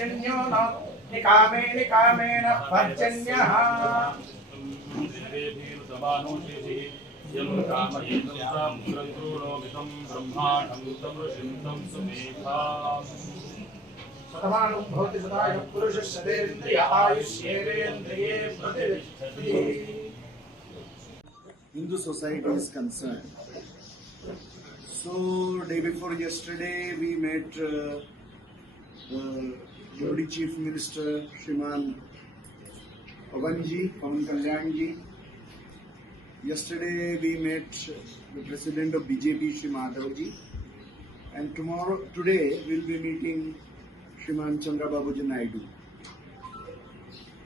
पर्जन्यो न निकामेन पर्जन्यः यं कामयेतं सा पुत्रन्तो ब्रह्माणं तं ऋषिं तं सुमेधा शतमानं भवति सदाय पुरुषस्येन्द्रिय आयुष्येवेन्द्रिये प्रतिष्ठति. Hindu society is concerned. So, day before yesterday, we met Deputy Chief Minister Shriman Pawan Kalyan ji. Yesterday, we met the President of BJP, Shri Madhav ji. And today, we'll be meeting Shriman Chandrababu Naidu.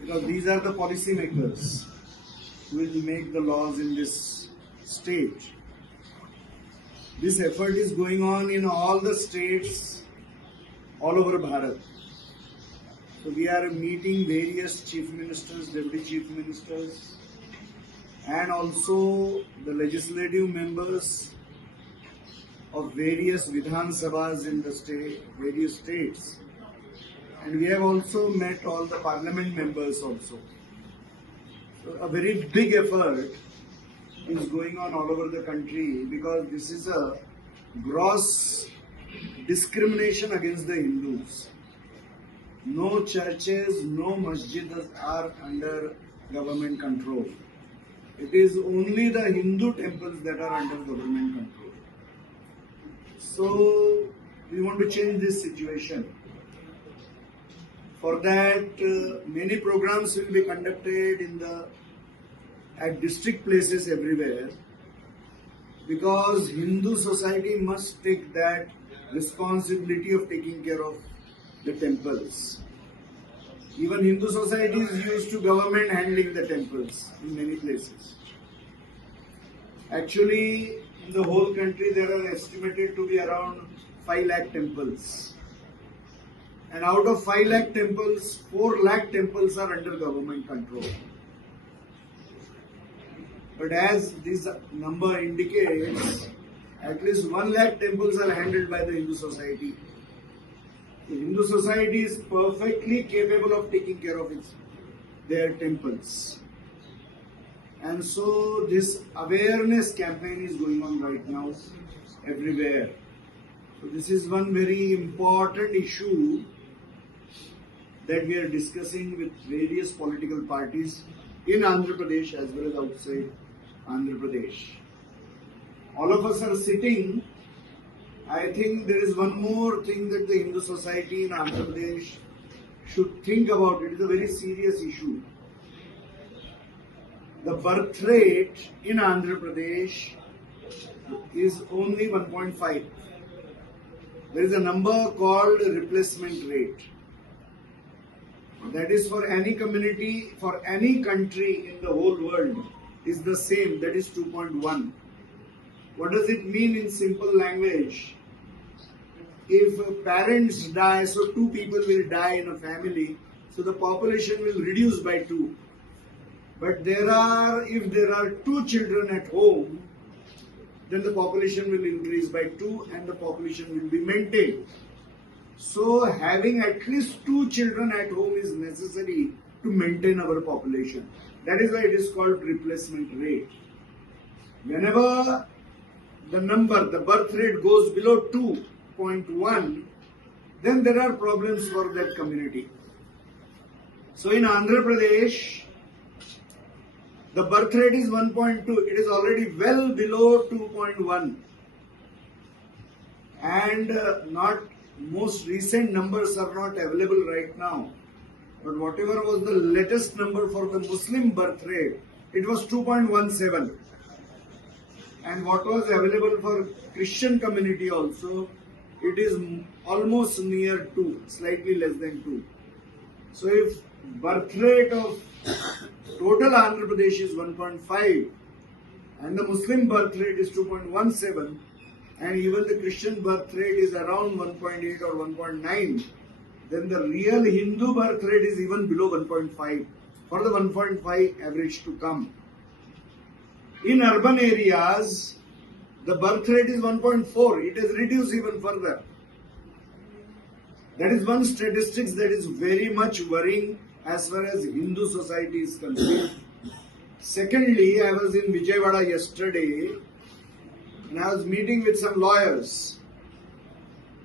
Because these are the policy makers who will make the laws in this state. This effort is going on in all the states all over Bharat. So we are meeting various chief ministers, deputy chief ministers, and also the legislative members of various Vidhan Sabhas in the various states. And we have also met all the parliament members also. So a very big effort is going on all over the country because this is a gross discrimination against the Hindus. No churches, no masjids are under government control. It is only the Hindu temples that are under government control. So we want to change this situation. For that, many programs will be conducted at district places everywhere, because Hindu society must take that responsibility of taking care of the temples. Even Hindu society is used to government handling the temples in many places. Actually, in the whole country there are estimated to be around 5 lakh temples. And out of 5 lakh temples, 4 lakh temples are under government control. But as this number indicates, at least 1 lakh temples are handled by the Hindu society. The Hindu society is perfectly capable of taking care of their temples. And so this awareness campaign is going on right now everywhere. So this is one very important issue that we are discussing with various political parties in Andhra Pradesh as well as outside Andhra Pradesh. All of us are sitting. I think there is one more thing that the Hindu society in Andhra Pradesh should think about. It is a very serious issue. The birth rate in Andhra Pradesh is only 1.5. There is a number called replacement rate. That is for any community, for any country in the whole world is the same, that is 2.1. What does it mean in simple language? If parents die, so 2 people will die in a family, so the population will reduce by 2. But if there are 2 children at home, then the population will increase by 2 and the population will be maintained. So having at least 2 children at home is necessary to maintain our population. That is why it is called replacement rate. Whenever the birth rate goes below 2.1, then there are problems for that community. So in Andhra Pradesh, the birth rate is 1.2. It is already well below 2.1. And most recent numbers are not available right now. But whatever was the latest number for the Muslim birth rate, it was 2.17. And what was available for Christian community also, it is almost near 2, slightly less than 2. So if birth rate of total Andhra Pradesh is 1.5 and the Muslim birth rate is 2.17, and even the Christian birth rate is around 1.8 or 1.9, then the real Hindu birth rate is even below 1.5 for the 1.5 average to come. In urban areas, the birth rate is 1.4. It has reduced even further. That is one statistics that is very much worrying as far as Hindu society is concerned. Secondly, I was in Vijayawada yesterday and I was meeting with some lawyers.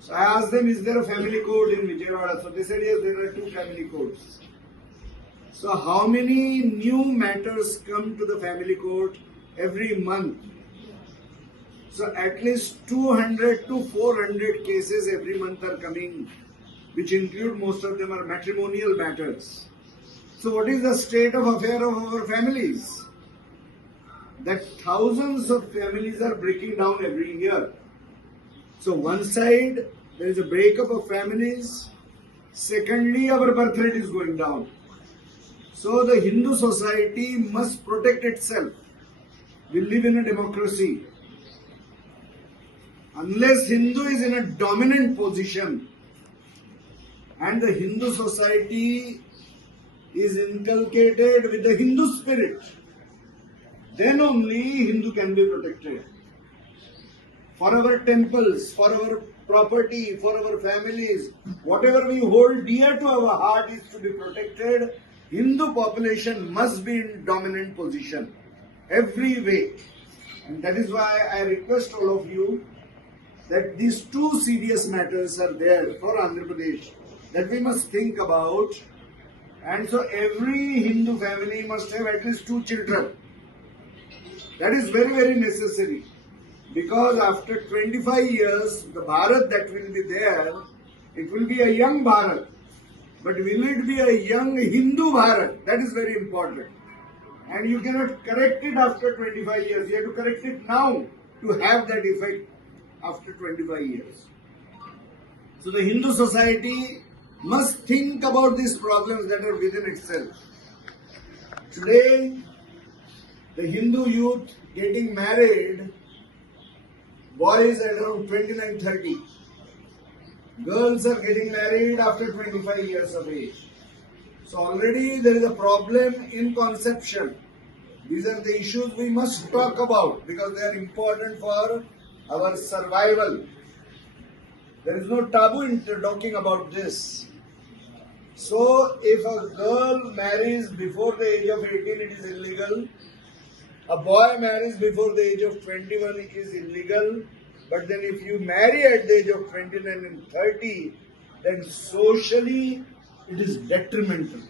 So I asked them, is there a family code in Vijayawada? So they said, yes, there are 2 family codes. So how many new matters come to the family court every month? So at least 200 to 400 cases every month are coming, which include most of them are matrimonial matters. So what is the state of affair of our families? That thousands of families are breaking down every year. So one side, there is a breakup of families. Secondly, our birth rate is going down. So the Hindu society must protect itself. We live in a democracy. Unless Hindu is in a dominant position and the Hindu society is inculcated with the Hindu spirit, then only Hindu can be protected. For our temples, for our property, for our families, whatever we hold dear to our heart is to be protected. Hindu population must be in dominant position every way. And that is why I request all of you that these 2 serious matters are there for Andhra Pradesh that we must think about. And so every Hindu family must have at least 2 children. That is very, very necessary. Because after 25 years, the Bharat that will be there, it will be a young Bharat. But will it be a young Hindu Bharat? That is very important. And you cannot correct it after 25 years. You have to correct it now to have that effect after 25 years. So the Hindu society must think about these problems that are within itself. Today, the Hindu youth getting married, boys at around 29-30. Girls are getting married after 25 years of age. So already there is a problem in conception. These are the issues we must talk about because they are important for our survival. There is no taboo in talking about this. So if a girl marries before the age of 18, it is illegal. A boy marries before the age of 21, it is illegal. But then if you marry at the age of 29 and 30, then socially it is detrimental.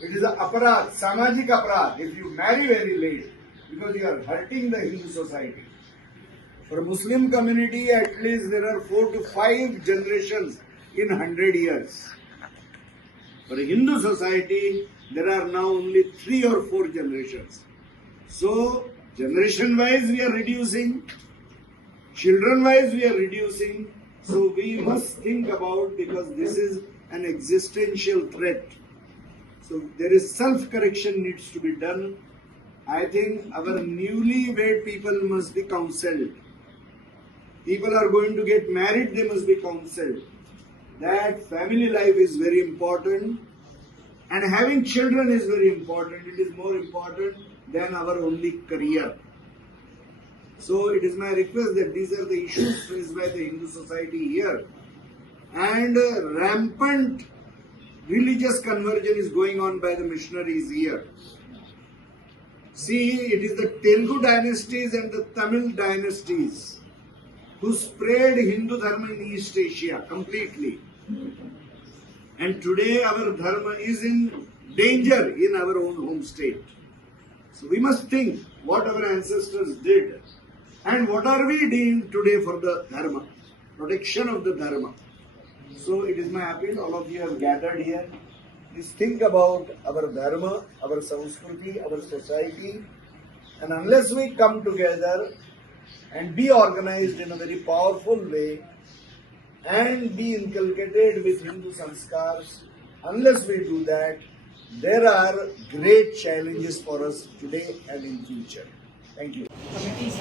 It is an aparad, samajik aparad, if you marry very late, because you are hurting the Hindu society. For Muslim community, at least there are 4 to 5 generations in 100 years. For a Hindu society, there are now only 3 or 4 generations. So, generation-wise we are reducing, children-wise we are reducing. So we must think about, because this is an existential threat. So there is self-correction needs to be done. I think our newlywed people must be counseled. People are going to get married, they must be counseled. That family life is very important and having children is very important. It is more important than our only career. So it is my request that these are the issues faced by the Hindu society here. And rampant religious conversion is going on by the missionaries here. See, it is the Telugu dynasties and the Tamil dynasties who spread Hindu Dharma in East Asia completely. And today our Dharma is in danger in our own home state. So we must think what our ancestors did and what are we doing today for the Dharma, protection of the Dharma. So it is my appeal, all of you have gathered here. Please think about our Dharma, our Sanskriti, our society. And unless we come together and be organized in a very powerful way and be inculcated with Hindu sanskars, unless we do that, there are great challenges for us today and in future. Thank you. Committees.